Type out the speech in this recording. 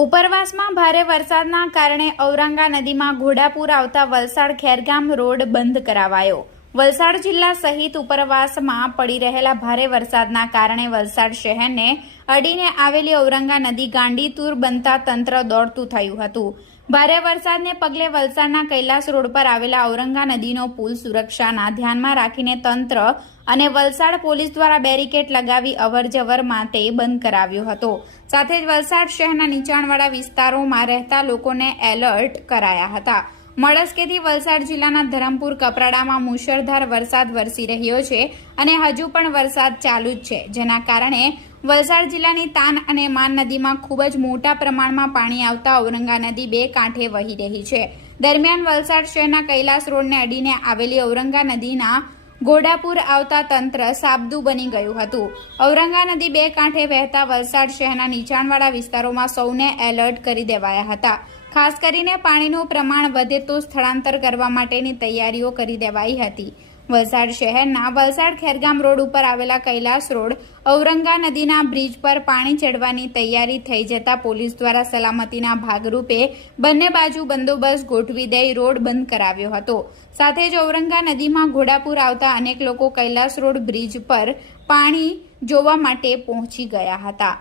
ઉપરવાસમાં ભારે વરસાદના કારણે ઔરંગા નદીમાં ઘોડાપૂર આવતા વલસાડ ખેરગામ રોડ બંધ કરાવાયો। વલસાડ જિલ્લા સહિત ઉપરવાસમાં પડી રહેલા ભારે વરસાદના કારણે વલસાડ શહેરને અડીને આવેલી ઔરંગા નદી ગાંડીતુર બનતા તંત્ર દોડતું થયું હતું। ભારે વરસાદને પગલે વલસાડના કૈલાસ રોડ પર આવેલા ઔરંગા નદીનો પુલ સુરક્ષાના ધ્યાનમાં રાખીને તંત્ર અને વલસાડ પોલીસ દ્વારા બેરિકેડ લગાવી અવરજવર માટે બંધ કરાવ્યો હતો। સાથે જ વલસાડ શહેરના નીચાણવાળા વિસ્તારોમાં રહેતા લોકોને એલર્ટ કરાયા હતા। મળસ્કેથી વલસાડ જિલ્લાના ધરમપુર કપરાડામાં મુશળધાર વરસાદ વરસી રહ્યો છે અને હજુ પણ વરસાદ ચાલુ જ છે, જેના કારણે વલસાડ જિલ્લાની તાન અને માન નદીમાં ખૂબ જ મોટા પ્રમાણમાં પાણી આવતા ઔરંગા નદી બે કાંઠે વહી રહી છે। દરમિયાન વલસાડ શહેરના કૈલાસ રોડને અડીને આવેલી ઔરંગા નદીના ઘોડાપૂર આવતા તંત્ર સાબદું બની ગયું હતું। ઔરંગા નદી બે કાંઠે વહેતા વલસાડ શહેરના નીચાણવાળા વિસ્તારોમાં સૌને એલર્ટ કરી દેવાયા હતા। ખાસ કરીને પાણીનું પ્રમાણ વધે તો સ્થળાંતર કરવા માટેની તૈયારીઓ કરી દેવાઈ હતી। વલસાડ શહેરના વલસાડ ખેરગામ રોડ ઉપર આવેલા કૈલાસ રોડ ઔરંગા નદીના બ્રિજ પર પાણી ચડવાની તૈયારી થઈ જતા પોલીસ દ્વારા સલામતીના ભાગરૂપે બંને બાજુ બંદોબસ્ત ગોઠવી દઈ રોડ બંધ કરાવ્યો હતો। સાથે જ ઔરંગા નદીમાં ઘોડાપૂર આવતા અનેક લોકો કૈલાસ રોડ બ્રિજ પર પાણી જોવા માટે પહોંચી ગયા હતા।